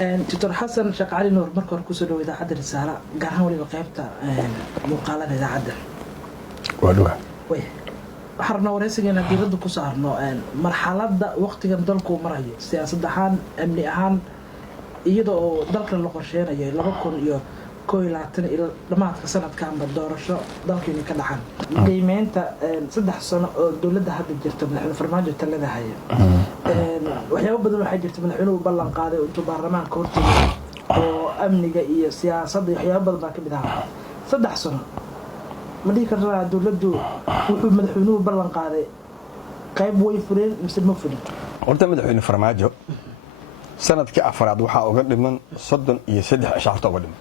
دكتور حسن شق علي نور مركور كسر إذا عدل السهرة قال هولي بقيبته مقالة إذا عدل ودوها حرنا ورئيسنا ديرد كسرنا مرحلة وقت جندلكم مرهي سياسة حان أمني أهان يدو دلك اللقرشين يا لبكون يا كويلاتن إلى لما سنة كان بالدورشة دلك إني كدحان قيمة أنت صدح سنة دولة هذا جرت من الفرماج التلذة هاي وحياة بدل حاجة من الحلو بلن قاضي وأنتو برلمان كورتي وأمني جاي سياسة وحياة بدل ما كبدها صدح سنة مديك الرأي دولة مدحونو بلن قاضي قيب ويفرين مثل مفرين قلت مدحوني فرماجو sanadkii afraad waxaa uga dhiman 33 ashcarta uga dhiman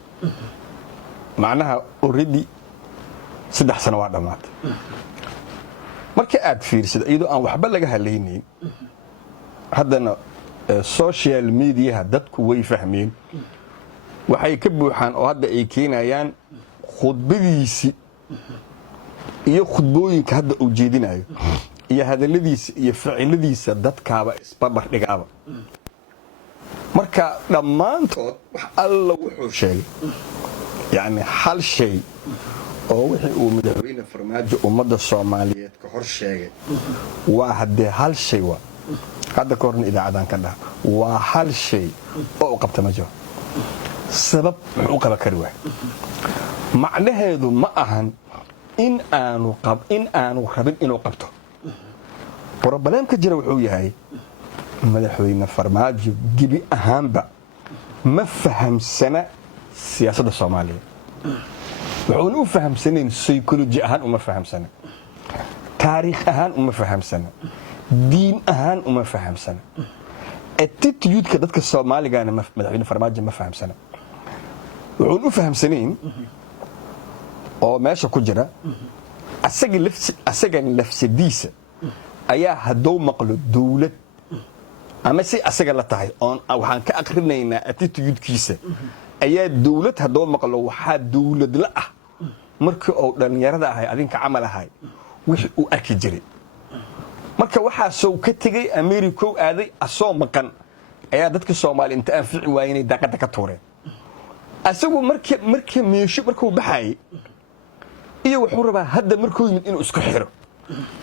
macnaha already 3 sano waa dhamaatay markii aad fiirsid iyadoo aan waxba laga halaynin haddana social media dadku way fahmeen waxay ka buuxaan oo hadda ay keenayaan khudbadiisi iyo khudbooyinka hadda uu jeedinayo iyo hadaladiisa iyo ficiladiisa dadkaaba isbarbar dhigaaba marka dhammaantood wax alla wuxuu sheegay yani hal shay oo wixii uu madaxweyne farmaajo ummadda Soomaaliyeed ka hor sheegay waa hadee hal shay waa hadda ka horna idaacadan ka dhaha waa hal shay oo qabta ma jiro sabab wuxuu qaba kari waay macnaheedu ma ahan in aanu rabin inuu qabto problemka jira wuxuu yahay madaxweyne farmaajo gibi ahaanba ma fahamsana siyaasadda Soomaaliya wuxuu u fahamsaneen psychology ahaan uma fahamsana taariikh ahaan uma fahamsana diin ahaan uma fahamsana attitude-ka dadka Soomaaliga madaxweyne farmaajo ma fahamsana wuxuu u fahamsaneen oo meesha ku jira asaga lafsadiisa ayaa hadoo maqlo dawlad ama si asaga la tahay oo waxaan ka aqrinaynaa attitude-kiisa ayaa dawlad hadoo maqlo waxa dawlad la ah markii oo dhalinyarada ahay adinka camal ahay wixii uu arki jiray marka waxa soo ka tagay America aaday asoo maqan ayaa dadka Soomaali inta aan fici waayeen daaqada ka tuureen asagu markii meesho markuu baxay iyo wuxuu rabaa hadda markuu yimid inuu isku xiro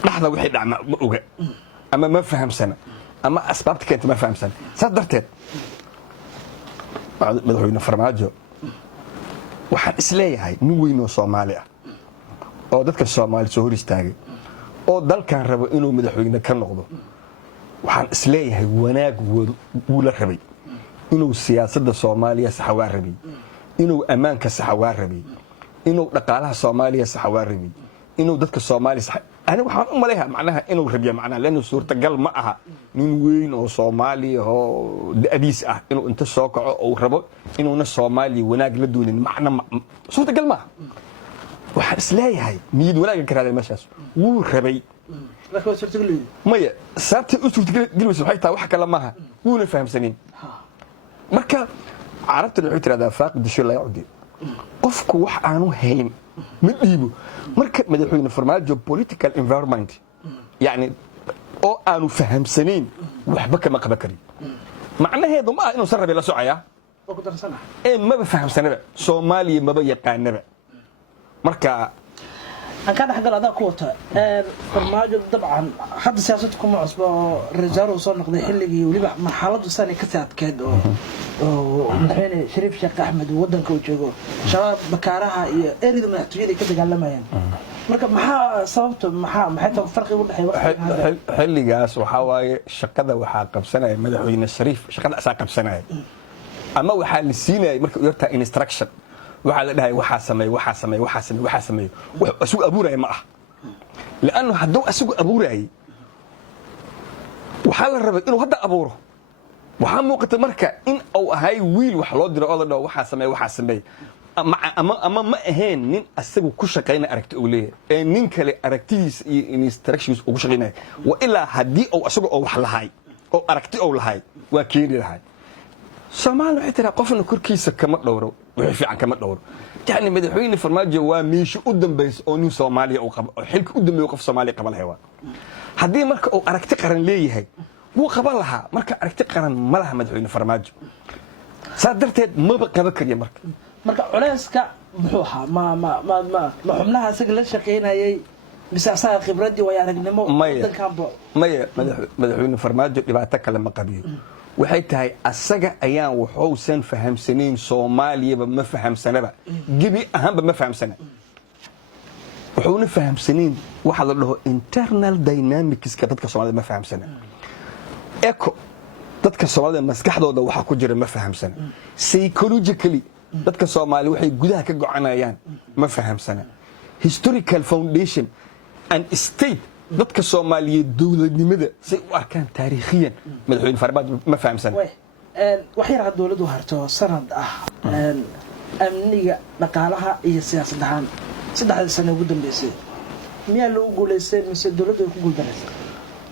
dhaxda wixii dhacma ma oga ama ma fahamsana ama asbaabta keenta ma fahamsan sadarteed madaxweyne farmaajo waxaan isleeyahay nin weyn oo Soomaali ah oo dadka Soomaali soo hor istaagay oo dalkan rabo inuu madaxweyne ka noqdo waxaan isleeyahay wanaag wuu la rabay inuu siyaasadda Soomaaliya saxawaa rabay inuu amaanka saxawaa rabay inuu dhaqaalaha Soomaaliya saxawaa rabay inuu dadka Soomaali أنا وحنا أمليها معناها إنه ربيع معناها لأنه صورة قل معها من وين أو صومالي هو أبيس إنه أنت ساقع أو ربع إنه ناس صومالي وناقل دون معنى صورة قل معها وحس لا هاي ميد وناقل كهذا المشاس وربي لكن صورة قل ما هي صارت صورة قل بس وحيتها وحكى لماها ونفهم سنين مركا عرفت العترة هذا فاقد شو لا يعدي قفك وح عنو هين مديبو marka madaxweyne farmaajo political environment yani oo aanu fahamsanin waxba kama qaba kari macnaheedu ma inuu sarrabi la socaya oo ku darsana ma fahamsanaba Soomaaliya ma yaqaanaba marka aan ka dhaxgal adaa ku wata farmaajo dabcan hadda siyaasadku ma cusbo rajaaro soo noqday xilligii waliba marxaladu sanad ka saadkeed oo madaxweyne Shariif Sheekh Axmed wadanka uu joogo shabaab bakaaraha iyo erida madaxtooyada ka dagaalamayaan marka maxaa sababto maxay farqi u dhaxay xilligaas waxa waaye shaqada waxa qabsanay madaxweyne Shariif shaqada asaa qabsanay ama waxa la siinay marka uu yarta instruction waxa la dhahay waxa sameey wax asugu abuuray ma ah laana haduu asugu abuuray waxa la rabay inuu hadda abuuro waxa muuqata marka in uu ahay wiil wax loo diro oo la dhaho waxa sameey ama ma ahayn nin asagu ku shaqeynay aragti uu leeyahay nin kale aragtidiisa iyo instructions ugu shaqeynay wa ilaa hadii uu asagu wax lahay oo aragti uu lahay waa keenay lahay Soomaaliya waxay tiraa qofna korkiisa kama dhowro wixii fiican kama dhowro yani madaxweyne farmaajo waa meesho u dambeys oo nin Soomaaliya uu qabo xilka u dambeeyo qof Soomaaliya qaba lahaa hadii marka uu aragti qaran leeyahay wuu qaban lahaa marka aragti qaran ma laha madaxweyne farmaajo سادرتين ما بقى بكر يا مرك marka culeyska muxuu ahaa ma xubnaha asaga la shaqeynayay misaasaha khibradii way aragnimo wadankanba maya madaxweyne farmaajo dhibaato kale ma qabiyo waxay tahay asaga ayaan wuxuusan fahamsanayn Soomaaliyaba ma fahamsanaba gibi ahaanba ma fahamsana wuxuuna fahamsanayn waxa la dhaho internal dynamics ka dadka Soomaalida ma fahamsana eco dadka Soomaalida maskaxdooda waxa ku jira ma fahamsana psychologically dadka Soomaali waxay gudaha ka go'anayaan ma fahamsana historical foundation and state dadka Soomaaliyeed dawladnimada si u arkaan taariikhiyan madaxweyne farmaajo ma fahamsana wax yar dawladdu harto sanad ah amniga dhaqaalaha iyo siyaasadda ahaan 3 sano ugu dambeysay miyaa loo guuleystay mise dawladdu ay ku guuldareysay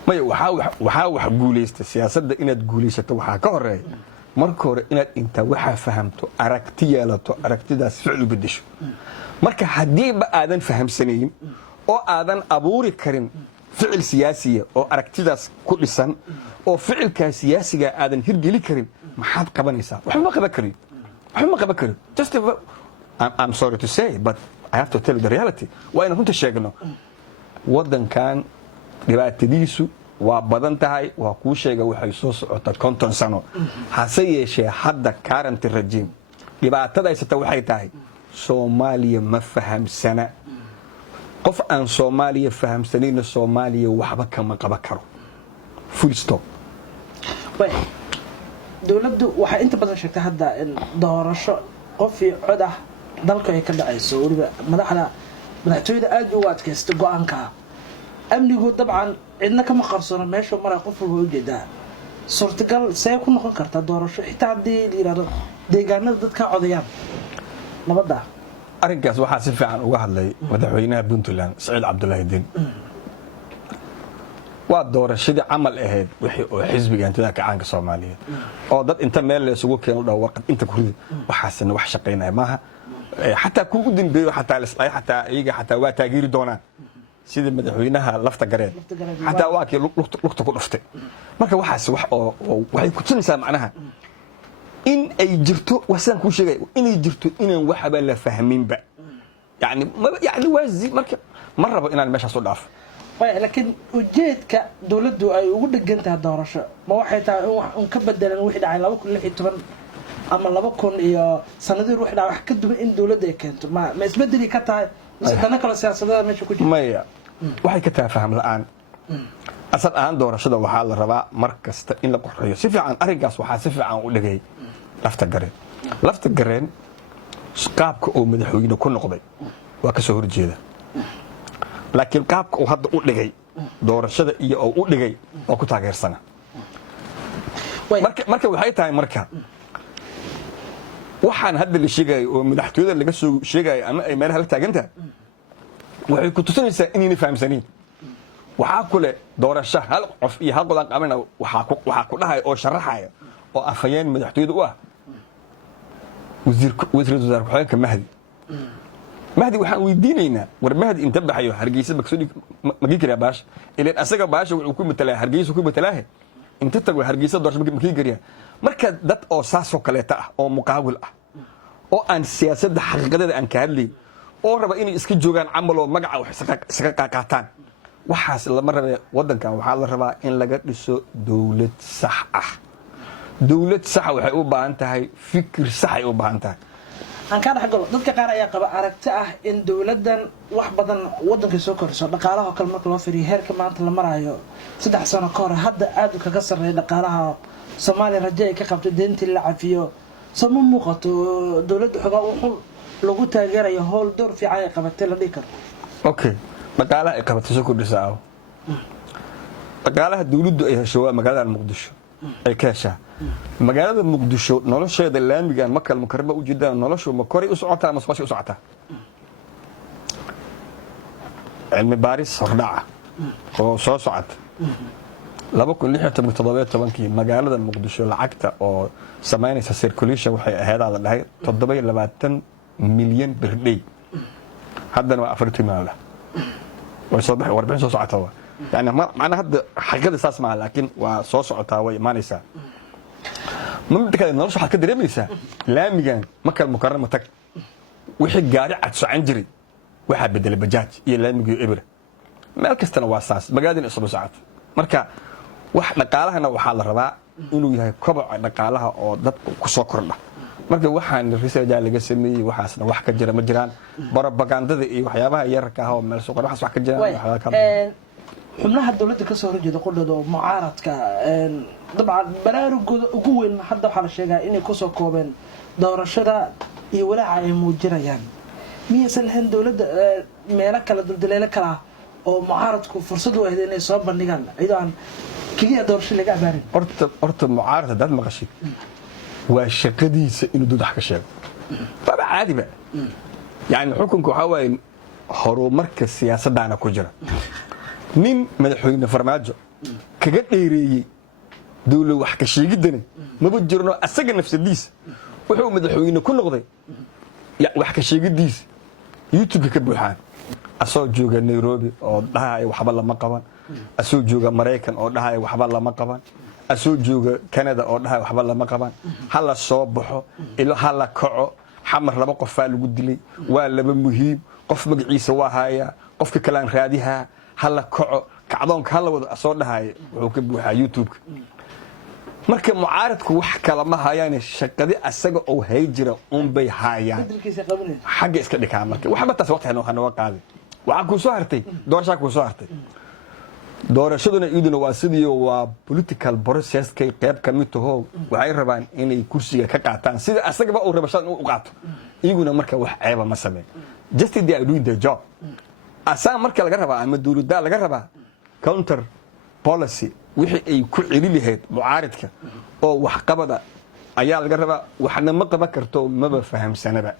maya waxa wax guuleystay siyaasadda inaad guuleysato waxa ka horeeya marka hore inaad inta waxa fahamto aragti yeelato aragtidaas ficil u bedesho marka hadii ba aadan fahamsanayn oo aadan abuuri karin ficil siyaasiya oo aragtidaas ku dhisan oo ficilka siyaasiga aadan hirgeli karin maxaad qabanaysaa waxba qaban karin just I'm sorry to say but I have to tell you the reality waa in runta sheegno wadankan dhibaatadiisu waa badan tahay waa ku sheega waxay soo socota 50 sano hase yeeshee hadda current regime dhibaatada haysata waxay tahay Soomaaliya ma fahamsana qof aan Soomaaliya fahamsanayna Soomaaliya waxba kama qaban karo full stop way dawladdu waxa inta badan sheegtay hadda in doorasho qof iyo cod ah dalka ay ka dhacayso waliba madaxtooyada aad u adkaysta go'aanka amnigu dabcan cidna kama qarsano meesha maray qof walba u jeedaa suurtagal say ku noqon kartaa doorasho xitaa hadii la yiraahdo deegaanada dadka codayaan nabada arrinkaas waxaa si fiican uga hadlay madaxweynaha Puntland Saciid Cabdullaahi Diin waa doorashadii camal ahayd wixii oo xisbiga inta ka caanka Soomaaliyeed oo dad inta meel la isugu keeno dhaw waqti inta ku riday waxaasna wax shaqeynay maaha حتى كل دين بيو حتى الإصلاح حتى يجي حتى واتاجير دونا سيد مدحوينها لفت جرين حتى واكي لقطة كل لفت ما كان واحد وحي كتير نسمع معناها إن أي جرتو وسان كل شيء إن يجرتو إن واحد بلا فاهمين بقى يعني وازي مرة بقينا المشي صدف لكن وجدت كدولته أي وجود جنتها الدورشة ما واحد نكبدل الواحد على وكل اللي يتمن أما الله بكون إياه سندي روح على حكدوا إن دولته كانت ما يسبدل كتاع مثلا كلا سياسة مش كوجي ما هي واحد كتاع فهم الآن أصل الآن دورشة وحال الرباع مركز إن لقرية سفي عن أرجع وحاسفي عن ولا جاي لفت الجرين قابك أو مدحوين كل نقضي وكسور جيده لكن قابك وهذا أول جاي دورشة إيه أو أول جاي أو كتاع غير سنة مركب وحيد تاي مركب waxaan hadda la sheegay oo madaxtooyada laga soo sheegay ama ay meelaha la taagantaa waxay ku tusinaysaa inay fahamsaneen waxa kale doorasho hal qof iyo hal qodan qabana waxa ku dhahay oo sharaxaya oo afayeen madaxtooyada u ah wasiirka ku-xigeenka Mahdi waxaan weydiinaynaa war Mahdi inta baxayo Hargeysa Baksudi magi kara baash ileen asaga baash wuxuu ku matalaa Hargeysa ku matalaa inta tago Hargeysa doorasho magi kariya marka dad oo saasoo kaleeta ah oo muqaawil ah oo aan siyaasadda xaqiiqadeeda aan ka hadlay oo raba inay iska joogaan amal oo magaca wax iska qaataan waxaas lama raba wadankan waxa la rabaa in laga dhiso dawlad sax ah dawlad sax waxay u baahan tahay fikir sax ay u baahan tahay aan ka dhaxgalo dadka qaar ayaa qaba aragti ah in dawladan wax badan wadanka soo kordhiso dhaqaalaha kale marka loo fiiriyo heerka maanta la marayo 3 sano ka hor hadda aad u kaga sareeyo dhaqaalaha Soomaaliya rajay ka qabto deyntii la cafiyo sama muuqato dawladda xogaa wuxuu lagu taageerayo howl door fiican ay qabatay la dhigi karo okay dhaqaalaha ay qabatay soo kordhisaa dhaqaalaha dawladdu ay hesho magaalada Muqdisho ay ka heshaa magaalada Muqdisho nolosheeda laamiga Makal Mukarrama u jeedaan noloshu ma koray u socotaa ama soo socotaa cilmi baaris hordhaca oo soo socota 2016 magaalada Muqdisho lacagta oo sameynaysa circulation waxay ahayd la dhahay 720 milyan bir day haddana waa 40 milyan way soo baxay warbixin soo socota يعني معنا هذا حقيقة أساس معه لكن وصوص عتاوي ما نسى mid kale nolosha waxaad ka dareemaysaa laamigan makal mukarrama tag wixii gaari cad socan jiray waxaa bedelay bajaaj iyo laamigii ebra meel kastana waa saas magaaladina isuba socota marka wax dhaqaalahana waxaa la rabaa inuu yahay koboca dhaqaalaha oo dadku ku soo kordha marka waxaan research laga sameeyay waxaasna wax ka jira ma jiraan propagandada iyo waxyaabaha yarka ah oo meel soo waxaas wax ka jiraan xubnaha dawladda ka soo horjeeda qodhada mucaaradka dabcan baraarugooda ugu weyn hadda waxaa la sheegaa inay ku soo koobeen doorashada iyo walaaca ay muujinayaan miyaysan lahayn dawladda meelo kala dulduleelo kala oo mucaaradku fursad u ahayd inay soo bandhigaan iyadoo aan keliya doorasho laga abaarin horta mucaarad haddaad maqashid waa shaqadiisa inuu dudax ka sheego baba caadiba yani xukunka waxaa waaye horumarka siyaasaddaana ku jira nin madaxweyne farmaajo kaga dheereeyey dawla wax ka sheegiddani maba jirno asaga nafsadiisa wuxuu madaxweyne ku noqday wax ka sheegiddiisa youtube-ka ka buuxaan asoo jooga nairobi oo dhahaya waxba lama qaban asoo jooga maraykan oo dhahaya waxba lama qaban asoo jooga canada oo dhahaya waxba lama qaban hala soo baxo ilo hala kaco xamar 2 qofaa lagu dilay waa laba muhiim qof magaciisa waa haya qofka kale aan raadihaa hala kaco kacdoonka hala wada asoo dhahaya wuxuu ka buuxaa youtube-ka marka mucaaradku wax kala ma hayaan shaqadi asaga oo hay jira bay hayaan xagga iska dhigaa marka waxba taas waqtiga noo qaaday waxa ku soo hartay doorasho ku soo hartay doorashaduna idina waa sidii waa political process kay qayb ka mid tahay waxay rabaan inay kursiga ka qaataan sida asagaba uu rabashan u qaato iyaguna marka wax ceeba ma sameeyaan just they are doing their job asaa marka laga rabaa ama dawladda laga rabaa counter policy wixii ay ku cili lahayd mucaaradka oo wax qabada ayaa laga rabaa waxna ma qaban karto maba fahamsanaba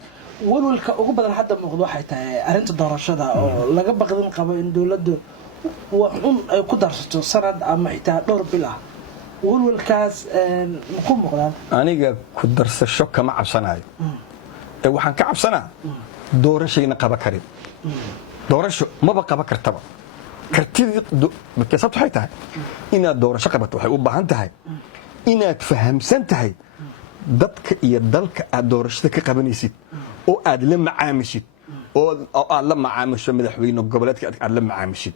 walwalka ugu badan hadda muuqdo waxay tahay arinta doorashada oo laga baqdin qabo in dawladdu waxun ay ku darsato sanad ama xitaa dhowr bil ah walwalkaas ku muuqdaan aniga ku darsasho kama cabsanayo waxaan ka cabsanaa doorashayna qaba karin doorasho maba qaba kartaba kartidii sababtu waxay tahay inaad doorasho qabato waxay u baahan tahay inaad fahamsan tahay dadka iyo dalka aad doorashada ka qabanaysid oo aad la macaamishid oo aad la macaamisho madaxweyne goboleedka aad la macaamishid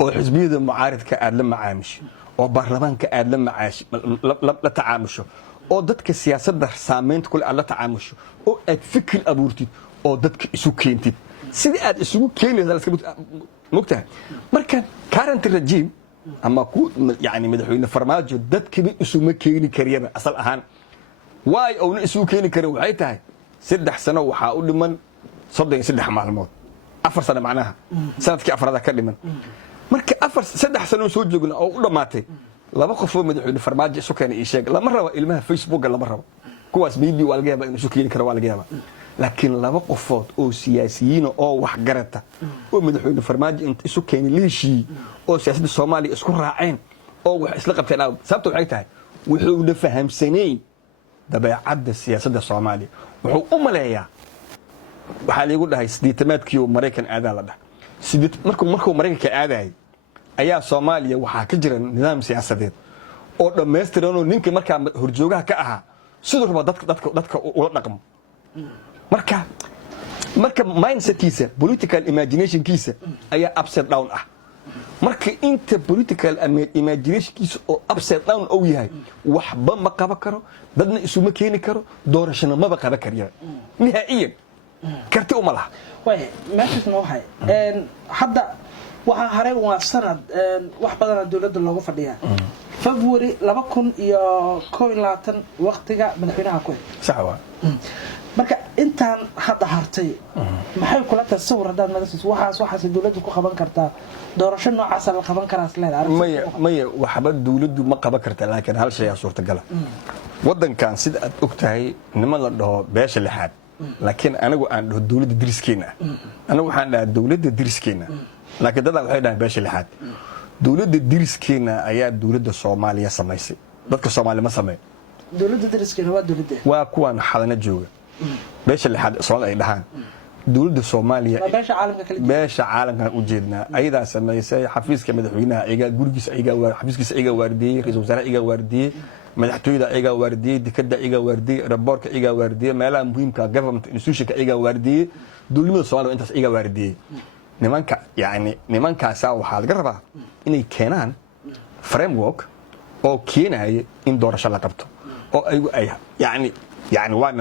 oo xisbiyada mucaaradka aad la macaamishid oo baarlamaanka aad la tacaamusho oo dadka siyaasadda saameynta kule aad la tacaamusho oo aad fikir abuurtid oo dadka isu keentid sidii aad isugu keeni mogtahay marka current regime ama ku yani madaxweyne farmaajo dadkiba isuma keeni kariyaba asal ahaan waay oona isugu keeni karin waxay tahay 3 sano waxaa u dhiman 33 maalmood 4 sano macnaha sanadkii afraad ka dhiman marka 3 sano soo joogna oo u dhamaatay 2 qof oo madaxweyne farmaajo isu keenay sheeg lama rabo ilmaha facebook lama rabo kuwaas maybe waa laga yaabaa inuu isu keeni karo waa laga yaabaa laakiin 2 qofood oo siyaasiyiin oo wax garata oo madaxweyne farmaajo inta isu keenay leeshii oo siyaasadda Soomaaliya isku raaceen oo wax isla qabteen sababtu waxay tahay wuxuu la fahamsanay dabeecadda siyaasadda Soomaaliya wuxuu u maleeyaa waxa la igu dhahay sideetamaadkii Mareykan aadaa la dhahay markuu Mareykanka aaday ayaa Soomaaliya waxa ka jira nidaam siyaasadeed oo dhameystiran oo ninka markaa horjoogaha ka ahaa sidoo raba dadka ula dhaqmo marka mindsetkiisa political imaginationkiisa ayaa upside down ah marka inta political imaginationkiisa oo upside down oo yahay waxba ma qaba karo dadna isuma keeni karo doorashana maba qaba kariya nihaiyan karti uma laha way meeshana waxay hadda waxa haray waa sanad wax badan dawladda looga fadhiyaa February 2021 waqtiga madaxweynaha ku sax waa marka intaan hadda hartay maxay kula tasawir hadaad nagasiis waxaas dawladdu ku qaban kartaa doorasho noocaas la qaban karaa isleedahay maya waxba dawladdu ma qaban kartaa laakiin hal shay suurtagal wadankan sida aad ogtahay niman la dhaho beesha lixaad laakiin anagu aan dhaho dawladda diriskeena anagu waxaan dhahaa dawladda diriskeena laakiin dadka waxay dhahaan beesha lixaad dawladda diriskeena ayaa dawladda Soomaaliya samaysay dadka Soomaaliya ma sameey dawladda diriskeena waa dawladda waa kuwan xalana jooga beesha lixaad Soomaaliya ay dhahaan dawladda Soomaaliya beesha caalamka u jeedna ayada samaysay xafiiska madaxweynaha iga gurigiisa iga xafiiskiisa iga waardiyay ra'iisul wasaaraha iga waardiyay madaxtooyada iyagaa waardiyey, dekada iyagaa waardiyey, aeroboortka iyagaa waardiyey, meelaha muhiimka government institutionka iyagaa waardiyey, dowladnimada Soomaaliya intaas iyagaa waardiyey. nimankaasaa waxaa laga rabaa inay keenaan framework oo keenaya in doorasho la qabto oo ayagu ay yani waa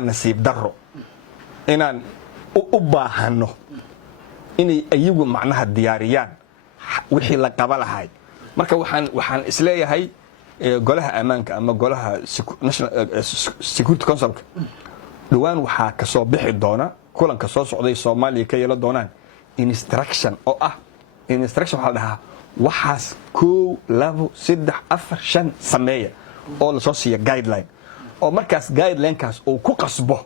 nasiib daro inaan u baahano inay ayagu macnaha diyaariyaan wixii la qaba lahay. marka waxaan isleeyahay golaha ammaanka ama golaha National Security Council dhawaan waxaa ka soo bixi doona kulanka soo socday Soomaaliya ka yeelan doonaan instruction oo ah instruction waxa la dhahaa waxaas 1 2 3 4 5 sameeya oo la soo siiya guideline oo markaas guideline-kaas uu ku qasbo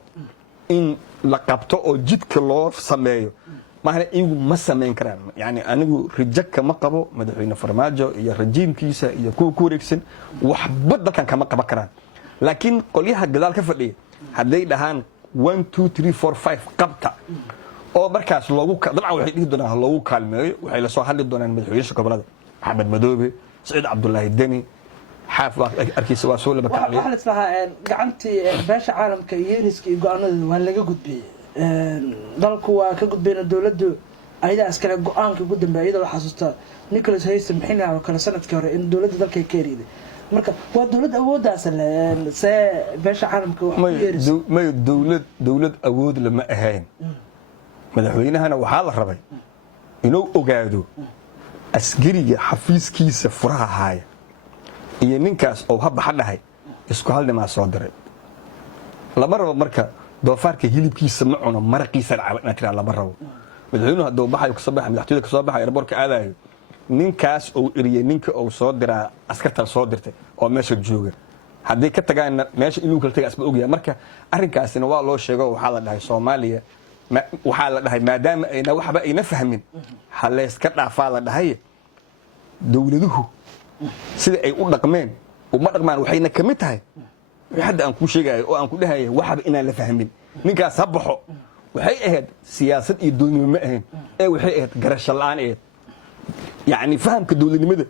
in la qabto oo jidka loo sameeyo. maana iyagu ma sameyn karaan. yani anigu rejectka ma qabo madaxweyne Farmaajo iyo rejiimkiisa iyo kuwa ku wareegsan waxba dalkan kama qaban karaan. laakiin qolyaha gadaal ka fadhiya hadday dhahaan 1 2 3 4 5 qabta oo markaas dabcan waxay dhihi doonaan loogu kaalmeeyo. waxay la soo hadli doonaan madaxweynaha gobolada Axmed Madoobe, Saciid Cabdullaahi Deni, xaaf arkiisa waa soo laba kacay. waxa la islahaa gacantii beesha caalamka iyo heriska iyo go'aanada waa laga gudbiyay. dalku waa ka gudbayna dawladdu ayada askari go'aanka ugu dambeeyay iyadoo la xasuusta Nicholas Haysom Maxina oo kala sanadkii hore in dawladda dalka ay ka yeeriday. marka waa dawlad awoodaas leh beesha caalamka wax ku yeeriso. ma dawlad awood lama ahayn. madaxweynahana waxaa la rabay inuu ogaado askariga xafiiskiisa furaha haya iyo ninkaas oo habaxa dhahay isku hal nimaa soo diray. lama rabo marka doofaarka hilibkiisa ma cuno maraqiisa lacabna tira lama rabo. madaxweynuhu hadduu baxayo ka soo baxay madaxtooyada ka soo baxay airportka aadayo ninkaas oo iriyay ninka oo soo diraa askarta soo dirtay oo meesha jooga haddii ka tagaan meesha inuu kala tagay asba ogyahay. marka arrinkaasina waa loo sheego waxaa la dhahay Soomaaliya waxaa la dhahay maadaama ayna waxba ayna fahmin halayska dhaafaa la dhahay dawladuhu sida ay u dhaqmeen uma dhaqmaan waxayna kamid tahay hadda aan ku sheegayo oo aan ku dhahayo waxba inaan la fahmin. ninkaas ha baxo waxay ahayd siyaasad iyo dowladnimo ma ahayn waxay ahayd garasho la'aan yani fahamka dowladnimada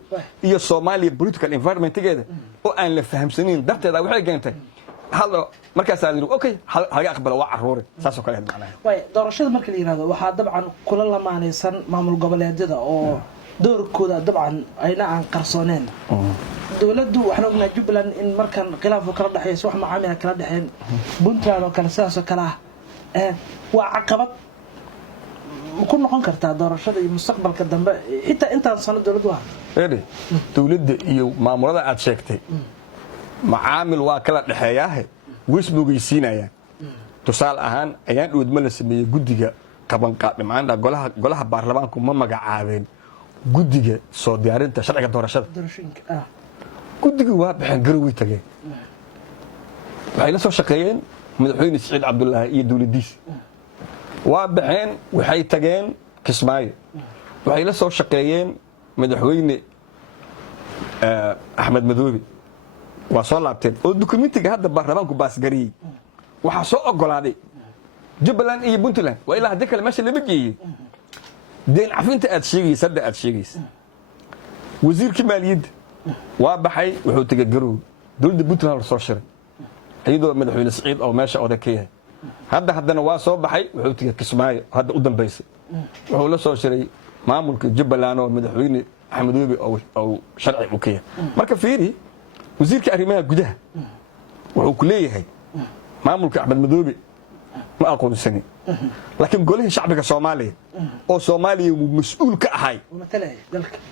iyo Soomaaliya political environment-geeda oo aan la fahamsanin darteeda waxay keentay halo markaas aan yiri okay haga aqbala waa caruure saasoo kale macnaheedu. way doorashada markii la yiraahdo waxa dabcan kula lamaanaysan maamul goboleedyada oo doorkooda dabcan ayna aan qarsooneen. dawladdu waxaan ognahay Jubbaland in markan khilaaf kala dhaxayso wax macaamil kala dhaxeen Puntland oo kale sidaas oo kale waa caqabad ku noqon kartaa doorashada iyo mustaqbalka dambe xitaa intaan sano dawladdu dawladda iyo maamulada aad sheegtay macaamil waa kala dhaxeeyahay wisbogeysiinayaan. tusaale ahaan ayaan dhoodma la sameeyay guddiga qabanqaabimada golaha baarlamaanku ma magacaabeen guddiga soo diyaarinta sharciga doorashada. guddiga waa baxeen garowe tageen waxay la soo shaqeeyeen madaxweyne Saciid Cabdullaahi iyo dawladdiisa. waa baxeen waxay tageen Kismaayo waxay la soo shaqeeyeen madaxweyne Axmed Madoobe waa soo laabteen oo dokumentiga hadda baarlamaanku baasgariyay waxa soo ogolaaday Jubbaland iyo Puntland waa ilaa hadda kale meesha lama geeyay deen cafinta aad sheegaysa hadda aad sheegaysa. wasiirkii maaliyadda waa baxay wuxuu tagay garowe dawladda Puntland la soo shiray iyadoo madaxweyne Saciid oo meesha oday ka yahay. haddana waa soo baxay wuxuu tagay Kismaayo hadda u dambeysay wuxuu la soo shiray maamulka Jubbaland oo madaxweyne Axmed Madoobe oo sharci u ka yahay. marka fiiri wasiirka arrimaha gudaha wuxuu ku leeyahay maamulka Axmed Madoobe ma aqoonsani laakiin golihii shacbiga Soomaaliya oo Soomaaliya mas'uul ka ahay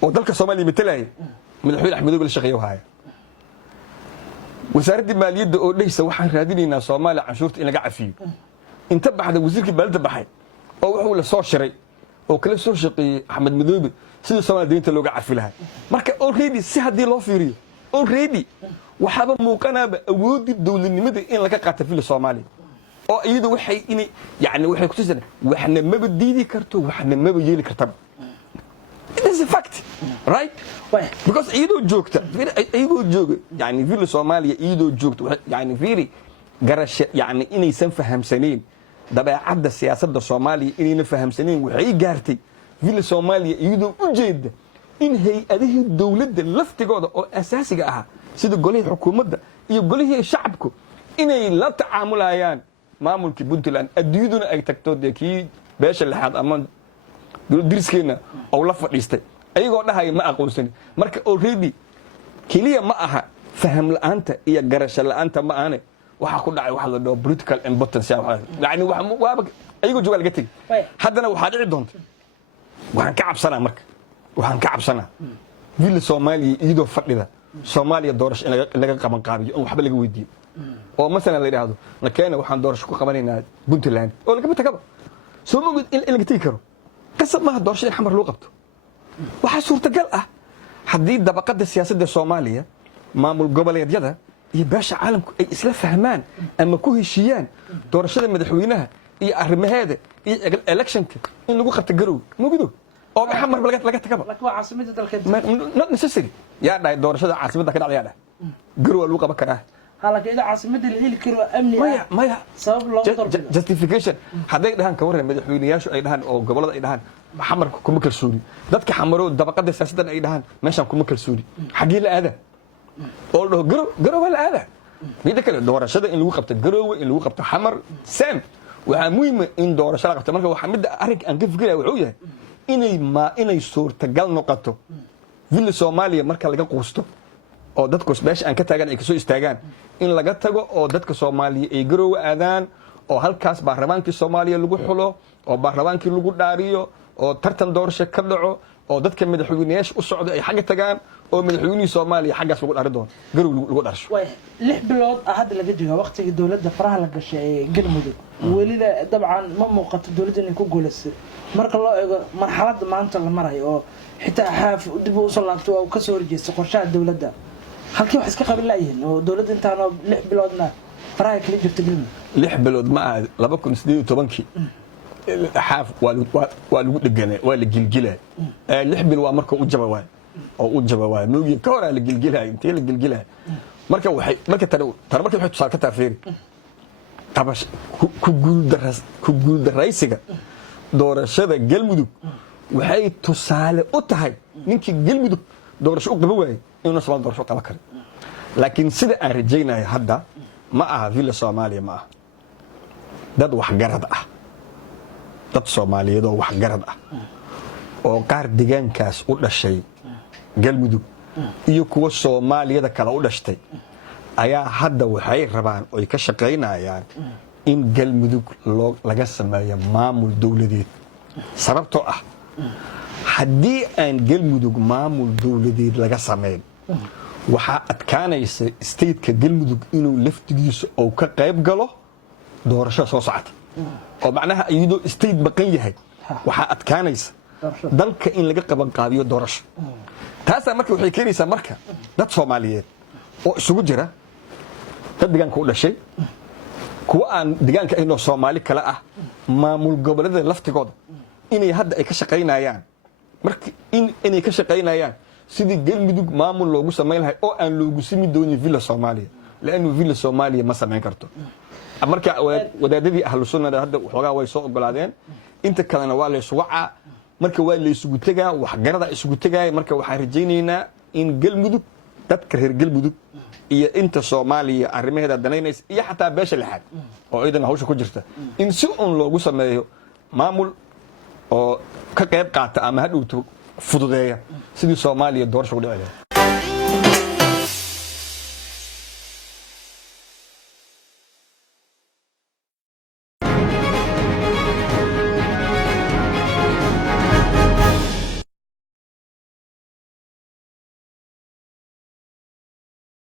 oo dalka Soomaaliya matalay madaxweyne Axmed Madoobe la shaqeeyo haya. wasaaradda maaliyadda oo dhaysa waxaan raadinaynaa Soomaaliya canshuurta in laga cafiyo inta baxda wasiirkii maaliyadda baxay oo wuxuu la soo shiray oo kala soo shaqeeyay Axmed Madoobe sidii Soomaaliya deynta looga cafi lahaa. marka already si hadii loo fiiriyo already waxaba muuqanaaba awoodii dawladnimada in laga qaato fil Soomaaliya oo iyadu waxay inay waxay ku tusaysaa waxna maba diidi karto waxna maba yeeli karto. it is a fact right because iyadoo joogta fil Soomaaliya iyadoo joogta fiiri garasho inaysan fahamsaneen dabeecadda siyaasadda Soomaaliya inayna fahamsaneen waxay gaartay fil Soomaaliya iyadoo u jeeda in hay-adihii dowladda laftigooda oo asaasiga ahaa sida golihii xukuumadda iyo golihii shacabku inay la tacaamulayaan maamulkii puntland adduunyaduna ay tagto dee kii beesha lixaad ama diriskeenna oo la fadhiistay ayagoo dhahaya ma aqoonsani marka already keliya ma aha faham la'aanta iyo garasho la'aanta ma ahane waxaa ku dhacay waxa la dhaho political impotence yani waaba ayagoo joogaa laga tegi haddana waxaa dhici doonta waxaan ka cabsanaa villa soomaaliya iyadoo fadhida soomaaliya doorasho in laga qaban qaabiyo on waxba laga weydiiyo oo masalan la yidhaahdo nakeena waxaan doorasho ku qabanaynaa puntland oo lagama tagaba soo ma ogid in laga tegi karo qasab maaha doorasho in xamar loo qabto waxaa suurtagal ah haddii dabaqada siyaasadda soomaaliya maamul goboleedyada iyo beesha caalamku ay isla fahmaan ama ku heshiiyaan doorashada madaxweynaha iyo arrimaheeda iyo electionka in lagu qabto garow mogido oo xamar laga tagaba not necessary yaa dhahay doorashada caasimadda ka dhacda yaa dhahay garow waa lagu qaban karaa halka caasimadda la heli karo amni maya sabab loo doorbido justification hadday dhahan ka warran madaxweynayaashu ay dhahan oo gobolada ay dhahan xamarka kuma kalsooni dadka xamaro dabaqada siyaasaddan ay dhahan meeshaan kuma kalsooni xaggee la aadaa oo la dhaho garow waa la aadaa midda kale doorashada in lagu qabto garowe in lagu qabto xamar sam waxaa muhiima in doorasho la qabto marka waxaa midda arrinka aan ka fikiraya wuxuu yahay inay suurtagal noqoto villa soomaaliya marka laga quusto oo dadku meesha aan ka taagan ay kasoo istaagaan in laga tago oo dadka soomaaliya ay garowe aadaan oo halkaas baarlamaankii soomaaliya lagu xulo oo baarlamaankii lagu dhaariyo oo tartan doorasho ka dhaco oo dadka madaxweynayaasha u socda ay xagga tagaan oo madaxweynihii soomaaliya xaggaas lagu dhari doono garow lagu dharsho 6 bilood hadda laga jooga waqtigii dowladda faraha la gashay ee galmudug welida dabcan ma muuqato dowladda inay ku guuleysay marka loo eego marxaladda maanta la marayo oo xitaa xaaf dib u soo laabto oo ka soo horjeestay qorshaha dowladda halkii wax iska qaban laayeen oo dowladda intaana 6 biloodna faraha kala jirta galmudug 6 bilood ma aha 2018 xaaf waa lagu dheganay waa la gilgilay 6 bil waa marka u jaba waay oo u jaba waay moogi ka hor la gilgilay intee la gilgilay marka waxay tusaale ka taafeeri tabash ku guuldaraysiga doorashada galmudug waxay tusaale u tahay ninkii galmudug doorasho u qaban waayay inuu Soomaaliya doorasho qaban karo laakiin sida aan rajaynayo hadda ma aha villa Soomaaliya ma aha dad wax garad ah dad Soomaaliyeed oo wax garad ah oo qaar deegaankaas u dhashay galmudug iyo kuwa Soomaaliyada kale u dhashtay ayaa hadda waxay rabaan oo ay ka shaqeynayaan in galmudug laga sameeyo maamul dawladeed sababtoo ah haddii aan galmudug maamul dawladeed laga sameyn waxaa adkaanaysa stateka galmudug inuu laftigiisa oo ka qayb galo doorasho soo socota oo macnaha iyadoo state baqan yahay waxaa adkaanaysa dalka in laga qaban qaabiyo doorasho taasaa marka waxay keenaysaa marka dad Soomaaliyeed oo isugu jira dad deegaanka u dhashay kuwa aan deegaanka aynoo Soomaali kale ah maamul goboleedyada laftigooda inay hadda ay ka shaqeynayaan marka inay ka shaqeynayaan sidii galmudug maamul loogu sameyn lahay oo aan loogu simi doonin villa Soomaaliya laanu villa Soomaaliya ma sameyn karto marka wadaadadii ahlu sunnada hadda waxoogaa way soo ogolaadeen inta kalena waa la isugu caa marka waa la isugu tagaa wax garada isugu tagay marka waxaan rajaynaynaa in galmudug dadka reer galmudug iyo inta Soomaaliya arrimaheeda danaynaysa iyo xataa beesha lixaad oo ciidan hawsha ku jirta in si uun loogu sameeyo maamul oo ka qayb qaata ama hadhowto fududeeya sidii Soomaaliya doorasho u dhici lahayd